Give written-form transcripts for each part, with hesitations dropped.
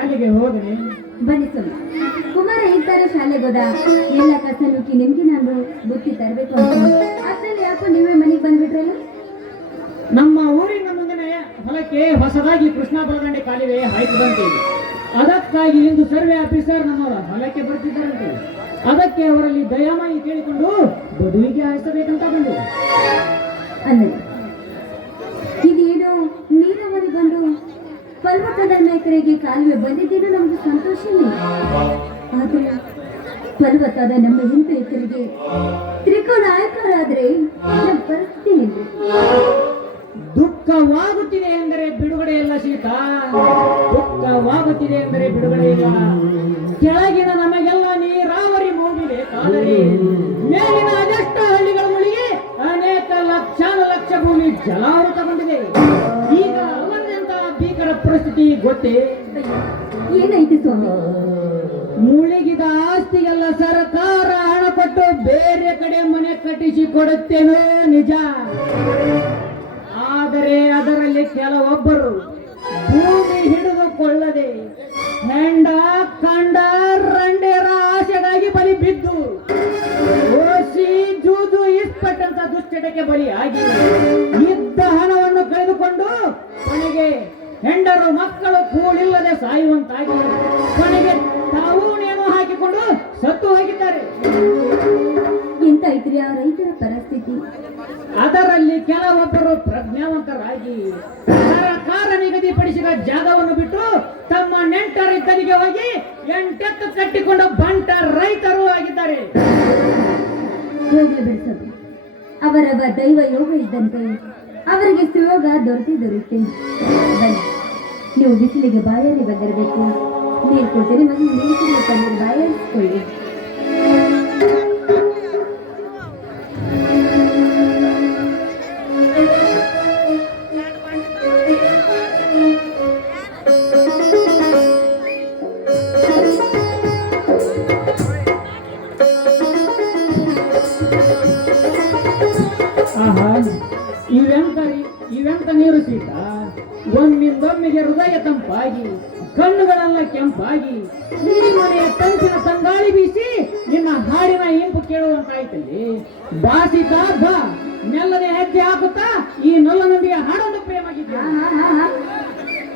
ಶಾಲೆಗೆ ಹೋದರೆ ಬನ್ನಿ ಸ್ವಾಮಿ. ಕುಮಾರ ಇದ್ದಾರೆ ಶಾಲೆಗೆ ಹೋದ. ಎಲ್ಲ ಕಸ ನುಕ್ಕಿ ನಿಮ್ಗೆ ನಾನು ಬುತ್ತಿ ತರಬೇಕು ಅಂತ ಅದ್ರಲ್ಲಿ ಯಾಕೋ ನೀವೇ ಮನೆಗೆ ಬಂದ್ಬಿಟ್ರಲ್ಲ? ನಮ್ಮ ಊರಿನ ಮುಂದಿನ ಹೊಲಕ್ಕೆ ಹೊಸದಾಗಿ ಕೃಷ್ಣ ಬಲದಂಡೆ ಕಾಲುವೆ ಹಾಯ್ತದಂತೆ. ಅದಕ್ಕಾಗಿ ಇಂದು ಸರ್ವೆ ಆಫೀಸರ್ ನಮ್ಮ ಹೊಲಕ್ಕೆ ಬರ್ತಿದ್ದಾರಂತೆ. ಅದಕ್ಕೆ ಅವರಲ್ಲಿ ದಯಾಮಯಿ ಕೇಳಿಕೊಂಡು ಬದುವಿಗೆ ಹಾಯಿಸಬೇಕಂತ ಬಂದು ಅಂದರೆ ಇದೇನು ನೀರಾವರಿ ಬಂದು ಫಲವತ್ತಾದ ಎಕರೆಗೆ ಕಾಲುವೆ ಬಂದಿದ್ದೇನೋ ನಮಗೆ ಸಂತೋಷನೇ. ಆದರೆ ಫಲವತ್ತಾದ ನಮ್ಮ 8 ಎಕರೆಗೆ ತ್ರಿಕೋನ ಆಯಕರಾದ್ರೆ ನಮ್ಮ ಪರಿಸ್ಥಿತಿ ಏನು? ದುಃಖವಾಗುತ್ತಿದೆ ಎಂದರೆ ಬಿಡುಗಡೆ ಇಲ್ಲ ಸೀತಾ, ದುಃಖವಾಗುತ್ತಿದೆ ಎಂದರೆ ಬಿಡುಗಡೆ ಇಲ್ಲ. ಕೆಳಗಿನ ನಮಗೆಲ್ಲ ನೀರಾವರಿ ಹೋಗಬೇಕಾದರೆ ಮೇಲಿನ ಅದೆಷ್ಟ ಹಳ್ಳಿಗಳ ಮುಳಿಗೆ ಅನೇಕ ಲಕ್ಷ ಭೂಮಿ ಜಲಾವೃತಗೊಂಡಿದೆ. ಈಗ ಅವರದಂತಹ ಭೀಕರ ಪರಿಸ್ಥಿತಿ ಗೊತ್ತೇ? ಏನಾಯ್ತು ಸ್ವಾಮಿ? ಮುಳುಗಿದ ಆಸ್ತಿಗೆಲ್ಲ ಸರ್ಕಾರ ಹಣ ಕೊಟ್ಟು ಬೇರೆ ಕಡೆ ಮನೆ ಕಟ್ಟಿಸಿ ಕೊಡುತ್ತೇನೋ ನಿಜ. ಆದರೆ ಅದರಲ್ಲಿ ಕೆಲವೊಬ್ಬರು ಭೂಮಿ ಹಿಡಿದುಕೊಳ್ಳದೆ ಹೆಂಡ ಕಂಡ ರಂಡೇರ ಆಸೆಗಾಗಿ ಬಲಿ ಬಿದ್ದು ಓಸಿ ಜೂಜು ಇಸ್ಪಟ್ಟಂತ ದುಶ್ಚಟಕ್ಕೆ ಬಲಿಯಾಗಿ ಇದ್ದ ಹಣವನ್ನು ಕಳೆದುಕೊಂಡು ಕೊನೆಗೆ ಹೆಂಡರು ಮಕ್ಕಳು ಕೂಳಿಲ್ಲದೆ ಸಾಯುವಂತಾಗಿ ಕೊನೆಗೆ ತಾವು ನೇಣು ಹಾಕಿಕೊಂಡು ಸತ್ತು ಹೋಗಿದ್ದಾರೆ. ಎಂತಾಯ್ತ್ರಿ ಆ ರೈತರ ಪರಿಸ್ಥಿತಿ? ಅದರಲ್ಲಿ ಕೆಲವೊಬ್ಬರು ಪ್ರಜ್ಞಾವಂತರಾಗಿ ಸರ್ಕಾರ ನಿಗದಿಪಡಿಸಿದ ಜಾಗವನ್ನು ಬಿಟ್ಟು ತಮ್ಮ ನೆಂಟರಿದ್ದರಿಗೆ ಹೋಗಿ 8 ಕಟ್ಟಿಕೊಂಡು ಬಂಟ ರೈತರು ಆಗಿದ್ದಾರೆ. ಹೋಗ್ಲಿ ಬಿಡಿಸೋದು, ಅವರವ ದೈವ ಯೋಗ ಇದ್ದಂತೆ ಅವರಿಗೆ ಸುಯೋಗ ದೊರೆತೆ. ಬನ್ನಿ, ನೀವು ಬಿಸಿಲಿಗೆ ಬಾಯಾರಿ ಬಂದಿರಬೇಕು. ನೀರು ಕೊಡ್ತೀರಿ ಮತ್ತು ನೀರು ತಂದು ಬಾಯಾರಿಸಿಕೊಳ್ಳಿ. ಇವೆಂತ ನೀರು ಸೀತ, ಒಮ್ಮಿಂದೊಮ್ಮಿಗೆ ಹೃದಯ ತಂಪಾಗಿ ಕಣ್ಣುಗಳೆಲ್ಲ ಕೆಂಪಾಗಿ ಈ ಮನೆಯ ತಂಚಿನ ತಂಗಾಳಿ ಬೀಸಿ ನಿನ್ನ ಹಾಡಿನ ಇಂಪು ಕೇಳುವಂತಾಯ್ತಲ್ಲಿ. ಬಾ ಸೀತಾ ಬಾ, ಮೆಲ್ಲನೆ ಹೆಜ್ಜೆ ಹಾಕುತ್ತಾ ಈ ನೊಲ್ಲನೊಂದಿಗೆ ಹಾಡೋದು ಪ್ರೇಮಾಗಿದೆ.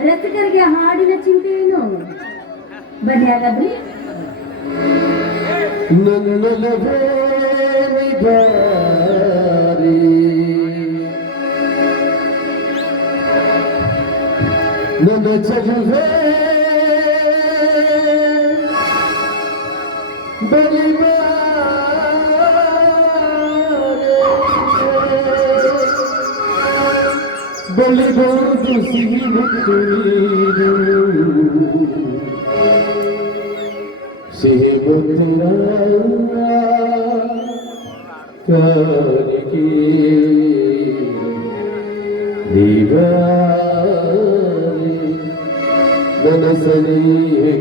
ರಸಿಕರಿಗೆ ಹಾಡಿನ ಚಿಂತೆ ಏನು? ಬನ್ನಿ ಹಾಗಾದ್ರೆ. ನನ್ನ ಚಲುವೆ ಬಲಿಬೋದು ಸಿಹಿ ಮುತ್ತು ನೀರು, ಸಿಹಿ ಮುತ್ತಿನ ಕಾಣಿಕೆ ನೀವಾ ಮನಸನಿಯೇ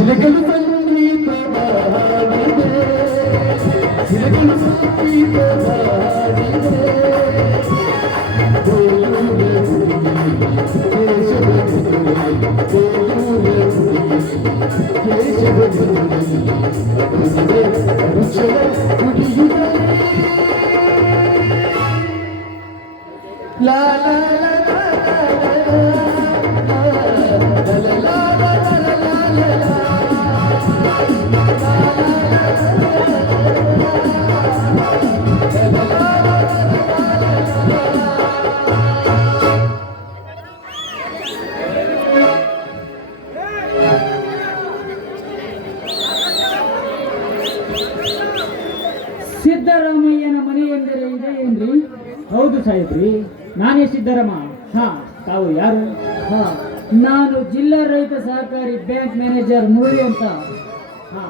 ಚಿಲಕಲು ಸಂಗೀತ ಹಾಡಿದೆ, ಚಿಲಕಲು ಸಂಗೀತ ಹಾಡಿದೆ, ಬೇಲೂರೆ ಹುಡುಗಿ ಕೇಶವ ಹುಡುಗಿ, ಬೇಲೂರೆ ಹುಡುಗಿ ಕೇಶವ ಹುಡುಗಿ, ಅಡುಗೆ ಅಡುಚಲ ಹುಡುಗಿಗೆ ಲಾ ಲಾ ಲಾ ಸಿದ್ದರಾಮಯ್ಯನ ಮನೆ ಎಂದರೆ ಇದೆ ಏನ್ರಿ? ಹೌದು ಸಾಹೇಬ್ರಿ, ನಾನೇ ಸಿದ್ದರಾಮ. ಹಾ, ತಾವು ಯಾರು? ಹಾ, ನಾನು ಜಿಲ್ಲಾ ರೈತ ಸಹಕಾರಿ ಬ್ಯಾಂಕ್ ಮ್ಯಾನೇಜರ್ ಮುರಳಿ ಅಂತ. ಹಾ,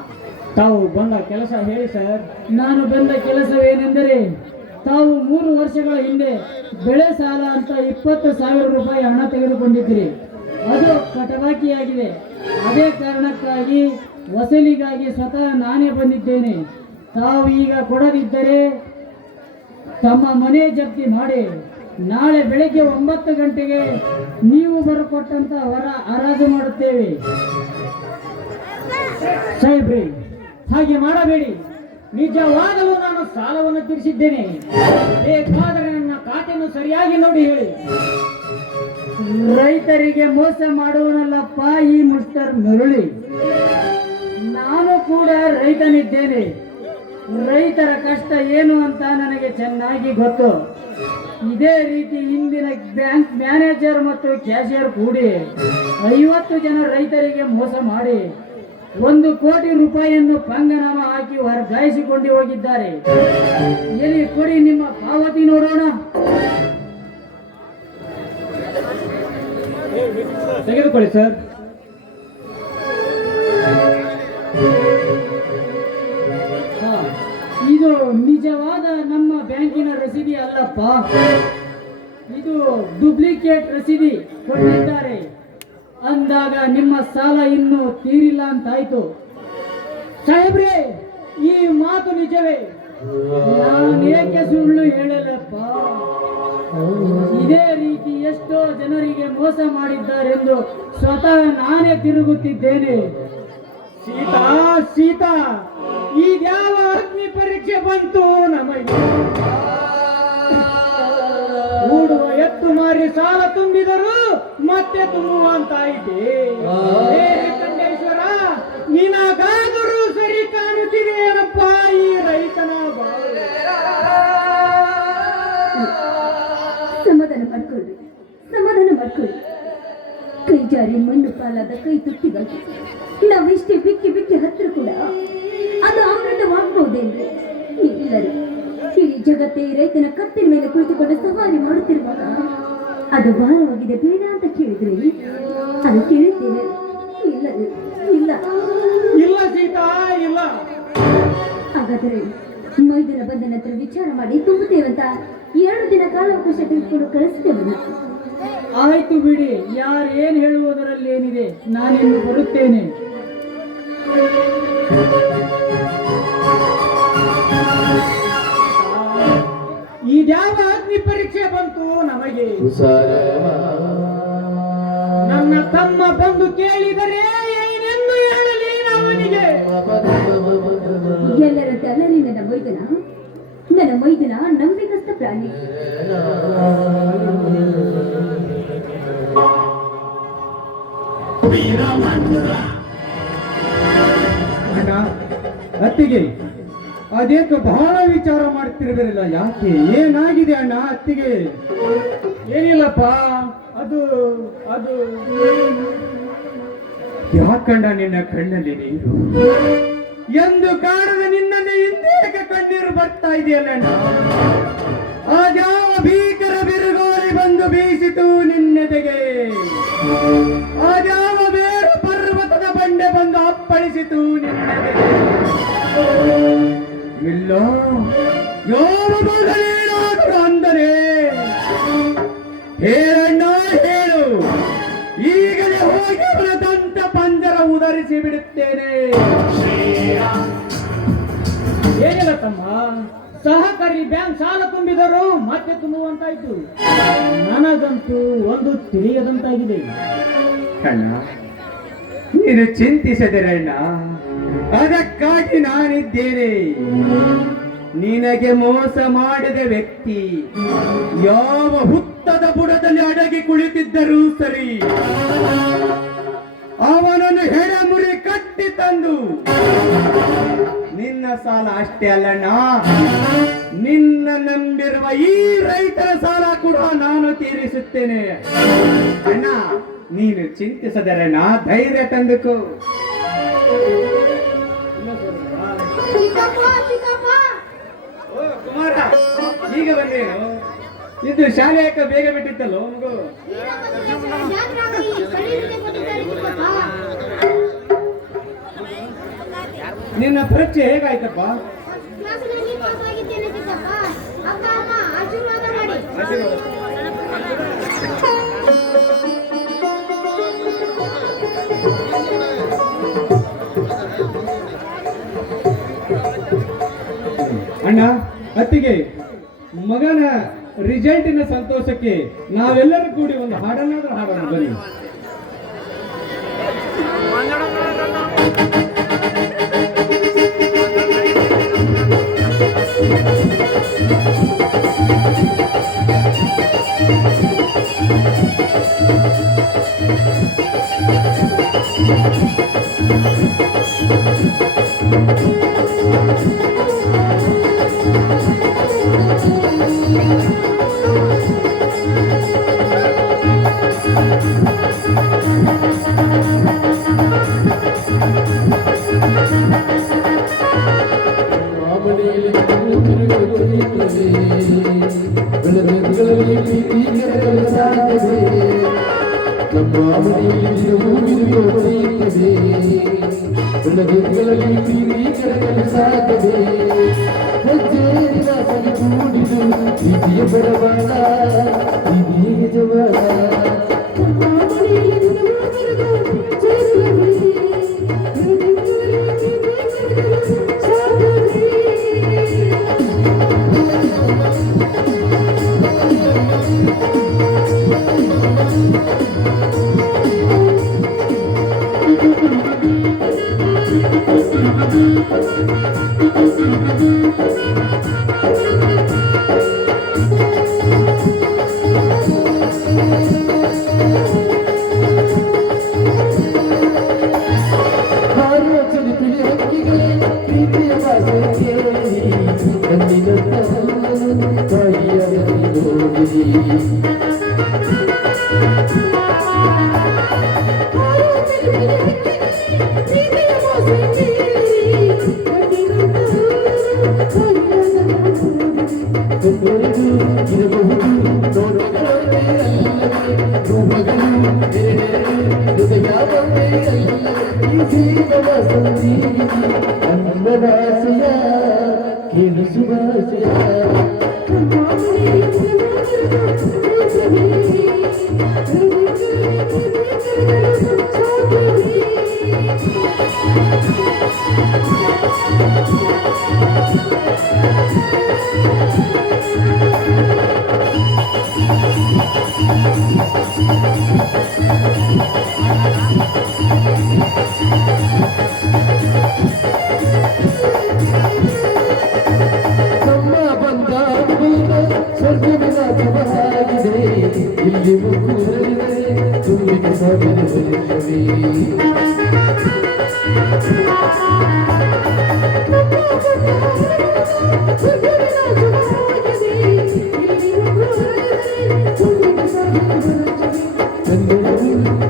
ತಾವು ಬಂದ ಕೆಲಸ ಹೇಳಿ ಸರ್. ನಾನು ಬಂದ ಕೆಲಸವೇನೆಂದರೆ, ತಾವು 3 ವರ್ಷಗಳ ಹಿಂದೆ ಬೆಳೆ ಸಾಲ ಅಂತ 20,000 ರೂಪಾಯಿ ಹಣ ತೆಗೆದುಕೊಂಡಿದ್ದೀರಿ. ಅದು ಕಟಬಾಕಿಯಾಗಿದೆ. ಅದೇ ಕಾರಣಕ್ಕಾಗಿ ವಸೂಲಿಗಾಗಿ ಸ್ವತಃ ನಾನೇ ಬಂದಿದ್ದೇನೆ. ತಾವು ಈಗ ಕೊಡದಿದ್ದರೆ ತಮ್ಮ ಮನೆ ಜಪ್ತಿ ಮಾಡಿ ನಾಳೆ ಬೆಳಗ್ಗೆ 9 ಗಂಟೆಗೆ ನೀವು ಬರಕೊಟ್ಟಂತ ಹೊರ ಹರಾಜು ಮಾಡುತ್ತೇವೆ. ಸಾಹೇಬ್ರಿ, ಹಾಗೆ ಮಾಡಬೇಡಿ. ನಿಜವಾಗಲೂ ನಾನು ಸಾಲವನ್ನು ತೀರಿಸಿದ್ದೇನೆ. ಬೇಕಾದರೆ ನನ್ನ ಖಾತೆಯನ್ನು ಸರಿಯಾಗಿ ನೋಡಿ ಹೇಳಿ. ರೈತರಿಗೆ ಮೋಸ ಮಾಡುವನಲ್ಲಪ್ಪ ಈ ಮಿಸ್ಟರ್ ಮುರಳಿ. ನಾನು ಕೂಡ ರೈತನಿದ್ದೇನೆ. ರೈತರ ಕಷ್ಟ ಏನು ಅಂತ ನನಗೆ ಚೆನ್ನಾಗಿ ಗೊತ್ತು. ಇದೇ ರೀತಿ ಇಂದಿನ ಬ್ಯಾಂಕ್ ಮ್ಯಾನೇಜರ್ ಮತ್ತು ಕ್ಯಾಶಿಯರ್ ಕೂಡಿ 50 ಜನ ರೈತರಿಗೆ ಮೋಸ ಮಾಡಿ 1 ಕೋಟಿ ರೂಪಾಯಿಯನ್ನು ಪಂಗನಾಮ ಹಾಕಿ ವರ್ಗಾಯಿಸಿಕೊಂಡು ಹೋಗಿದ್ದಾರೆ. ಎಲ್ಲಿ ಕೊಡಿ ನಿಮ್ಮ ಪಾವತಿ ನೋಡೋಣ. ತೆಗೆದುಕೊಳ್ಳಿ ಸರ್. ಇದು ನಿಜವಾದ ನಮ್ಮ ಬ್ಯಾಂಕಿನ ರಸೀದಿ ಅಲ್ಲಪ್ಪ. ಇದು ಡೂಪ್ಲಿಕೇಟ್ ರಸೀದಿ ಕೊಟ್ಟಿದ್ದಾರೆ. ಅಂದಾಗ ನಿಮ್ಮ ಸಾಲ ಇನ್ನೂ ತೀರಿಲ್ಲ ಅಂತಾಯ್ತು. ಸಾಹೇಬ್ರೆ, ಈ ಮಾತು ನಿಜವೇ? ನಾನೇಕೆ ಸುಳ್ಳು ಹೇಳಲಪ್ಪ. ಇದೇ ರೀತಿ ಎಷ್ಟೋ ಜನರಿಗೆ ಮೋಸ ಮಾಡಿದ್ದಾರೆಂದು ಸ್ವತಃ ನಾನೇ ತಿರುಗುತ್ತಿದ್ದೇನೆ. ಸೀತಾ ಸೀತಾ, ಇದ್ಯಾವ ಅಗ್ನಿ ಪರೀಕ್ಷೆ ಬಂತು ನಮಗೆ? ಕೂಡುವ ಎತ್ತು ಮಾರಿ ಸಾಲ ತುಂಬಿದರು ಮತ್ತೆ ತುಂಬುವಂತಾಯಿತೆ. ಕಂಡೇಶ್ವರ, ನಿನಗಾದರೂ ಸರಿ ಕಾಣುತ್ತಿದೆ ಏನಪ್ಪ ಈ ರೈತನ ಬಾಳು? ಸಮಾಧಾನ ಮಾಡ್ಕೊಳ್ಳಿ, ಸಮಾಧಾನ ಮಾಡ್ಕೊಳ್ಳಿ. ಕೈ ಜಾರಿ ಮಣ್ಣು ಪಾಲಾದ ಕೈ ತುತ್ತಿಗಳು ನಾವೆಷ್ಟೇ ಬಿಕ್ಕಿ ಬಿಕ್ಕಿ ಹತ್ರ ಕೂಡ ಅದು ಅಮೃತವಾಗಬಹುದೇನ್ರಿ? ಇಲ್ಲರಿ, ಇಡೀ ಜಗತ್ತೇ ರೈತನ ಕತ್ತಿನ ಮೇಲೆ ಕುಳಿತುಕೊಂಡು ಸವಾರಿ ಮಾಡುತ್ತಿರುವಾಗ ಅದು ಭಾರವಾಗಿದೆ ಬೇಡ ಅಂತ ಕೇಳಿದ್ರೆ ಅದು ಕೇಳಿದ್ದೇನೆ. ಇಲ್ಲ ಇಲ್ಲ ಇಲ್ಲ ಸೀತಾ, ಇಲ್ಲ. ಹಾಗಾದರೆ ಮೈದನ ಬಂದ ನಂತರ ವಿಚಾರ ಮಾಡಿ ತುಂಬುತ್ತೇವಂತ 2 ದಿನ ಕಾಲಾವಕಾಶ ತೆಗೆದುಕೊಂಡು ಕಳಿಸ್ತೇವಲ್ಲ. ಆಯ್ತು ಬಿಡಿ, ಯಾರೇನ್ ಹೇಳುವುದರಲ್ಲಿ ಏನಿದೆ, ನಾನಿನ್ನು ಬರುತ್ತೇನೆ. ಇದ್ಯಾವ ಅಗ್ನಿ ಪರೀಕ್ಷೆ ಬಂತು ನಮಗೆ? ನನ್ನ ತಮ್ಮ ಬಂದು ಕೇಳಿದರೆ ಏನೆಂದು ಹೇಳಲಿ ಅವನಿಗೆ? ಎಲ್ಲರಂತೆ ಅಲ್ಲರಿ ನನ್ನ ಮೈದನ ನಂಬಿಕಸ್ತ ಪ್ರಾಣಿ. ಅಣ್ಣ, ಅತ್ತಿಗೆ ಅದೇಕ ಬಹಳ ವಿಚಾರ ಮಾಡ್ತಿರಲಿಲ್ಲ, ಯಾಕೆ? ಏನಾಗಿದೆ ಅಣ್ಣ ಅತ್ತಿಗೆ? ಏನಿಲ್ಲಪ್ಪ, ಅದು ಅದು ಯಾಕಂಡ ನಿನ್ನ ಕಣ್ಣಲ್ಲಿ ನೀರು? ಎಂದು ಕಾಣದ ನಿನ್ನನ್ನು ಹಿಂದೇಕ ಕಣ್ಣೀರು ಬರ್ತಾ ಇದೆಯಲ್ಲ ಅಣ್ಣ? ಅದ್ಯಾವ ಭೀಕರ ಬಿರುಗಾಳಿ ಬಂದು ಬೀಸಿತು ನಿನ್ನೆದೆಗೆ? ಅದ್ಯಾವ ಬೇರು ಪರ್ವತದ ಬಂಡೆ ಬಂದು ಅಪ್ಪಳಿಸಿತು ನಿನ್ನೆದೆಗೆ? ಇಲ್ಲ, ಯಾವ ಮಗಳೇನಾದರೂ ಅಂದರೆ ಹೇಳಣ್ಣ, ಹೇಳು. ಈಗಲೇ ಹೋಗಿ ಅವನ ದಂತ ಪಂಜರ ಉದರಿಸಿ ಬಿಡುತ್ತೇನೆ. ಏನಿಲ್ಲ ತಮ್ಮ, ಸಹಕಾರಿ ಬ್ಯಾಂಕ್ ಸಾಲ ತುಂಬಿದರು ಮತ್ತೆ ತುಂಬುವಂತಾಯ್ತು. ನನಗಂತೂ ಒಂದು ತಿಳಿಯದಂತಾಗಿದೆ. ಅಣ್ಣ, ನೀನು ಚಿಂತಿಸದಿರಣ್ಣ, ಅದಕ್ಕಾಗಿ ನಾನಿದ್ದೇನೆ. ನಿನಗೆ ಮೋಸ ಮಾಡಿದ ವ್ಯಕ್ತಿ ಯಾವ ಹುತ್ತದ ಬುಡದಲ್ಲಿ ಅಡಗಿ ಕುಳಿತಿದ್ದರೂ ಸರಿ, ಅವನನ್ನು ಹೆಡೆಮುರಿ ಕಟ್ಟಿ ತಂದು ನಿನ್ನ ಸಾಲ ಅಷ್ಟೇ ಅಲ್ಲಣ್ಣ, ನಿನ್ನ ನಂಬಿರುವ ಈ ರೈತರ ಸಾಲ ಕೂಡ ನಾನು ತೀರಿಸುತ್ತೇನೆ. ಅಣ್ಣ, ನೀನು ಚಿಂತಿಸದರಣ್ಣ, ಧೈರ್ಯ ತಂದುಕೋ. ಓ ಕುಮಾರ, ಈಗ ಬಂದೇನು? ಇದು ಶಾಲೆ ಯಾಕೆ ಬೇಗ ಬಿಟ್ಟಿತ್ತಲ್ಲ ಮಗು? ನಿನ್ನ ಪರೀಕ್ಷೆ ಹೇಗಾಯ್ತಪ್ಪ? ಅಣ್ಣ, ಅತ್ತಿಗೆ, ಮಗನ ರಿಸಲ್ಟಿನ ಸಂತೋಷಕ್ಕೆ ನಾವೆಲ್ಲರೂ ಕೂಡಿ ಒಂದು ಹಾಡನ್ನಾದ್ರೂ ಹಾಡೋಣ ಬನ್ನಿ. ಒಂದೊಂದು ಇರಬಹುದು ನೋಡುಗಳೇ ಅಲ್ಲವೇ ರೂಪಗಳು ಬೇರೆ ಹೃದಯವೇ ಅಲ್ಲವೇ ಈ ಜೀವನ ಸಂಜೀವಿನಿ ಅನ್ನದಾಸೆಯ ಕೇಳು ಶುಭಾಶಯ ಸ್ವರ್ಗವಿಲಾಸವಾಗಿದೆ ಇಲ್ಲಿ ಮುಕ್ಕುರಲಿದೆ ತುಂಬಿಗೆ ಸಾವಿರವೇ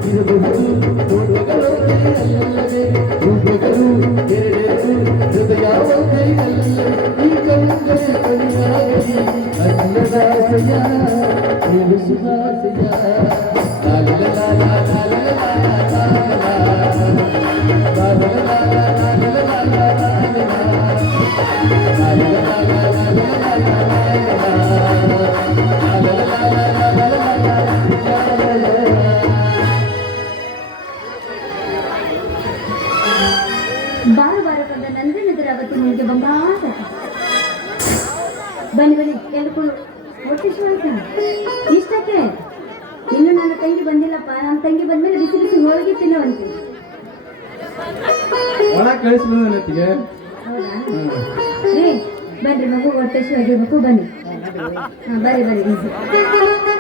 ಇರಬಹುದು ನೋಟಗಳೇ ಅಲ್ಲವೇ ರೂಪಗಳು ಎರಡೆರಡು ಹೃದಯವೇ ಅಲ್ಲವೇ ಈ ಕೌಂದರೆ ಕಣಿಯಾಗಿ ಅನ್ನದಾಸೆಯ ಕೇಳು ಸುಧಾಸೆಯ ಬಾರ ಬಾರ ಕಂದ ನಂದೇನಿದ್ರೆ ಅವತ್ತು ನಿನಗೆ ಬಂಗಾರ ಬನ್ನಿ ಬನ್ನಿ ಎಲ್ಕೊಂಡು ಹೊಟ್ಟೆ ಆಯ್ತಾ ಇಷ್ಟಕ್ಕೆ ಇನ್ನು ನನ್ನ ತಂಗಿ ಬಂದಿಲ್ಲಪ್ಪ. ನನ್ನ ತಂಗಿ ಬಂದ್ಮೇಲೆ ಬಿಸಿ ಬಿಸಿ ಹೋಳಿಗೆ ತಿನ್ನವಂತೆ. ಒಳಗೆ ಕಳಿಸ್ಲು ಅನ್ನತ್ತಿಗೆ. ಹೌದಾ ರೀ ಬನ್ರಿ ಮಗು ಹೊಟ್ಟೆ ಆಗಿರ್ಬೇಕು ಬನ್ನಿ. ಹಾಂ ಬರ್ರಿ ಬರ್ರಿ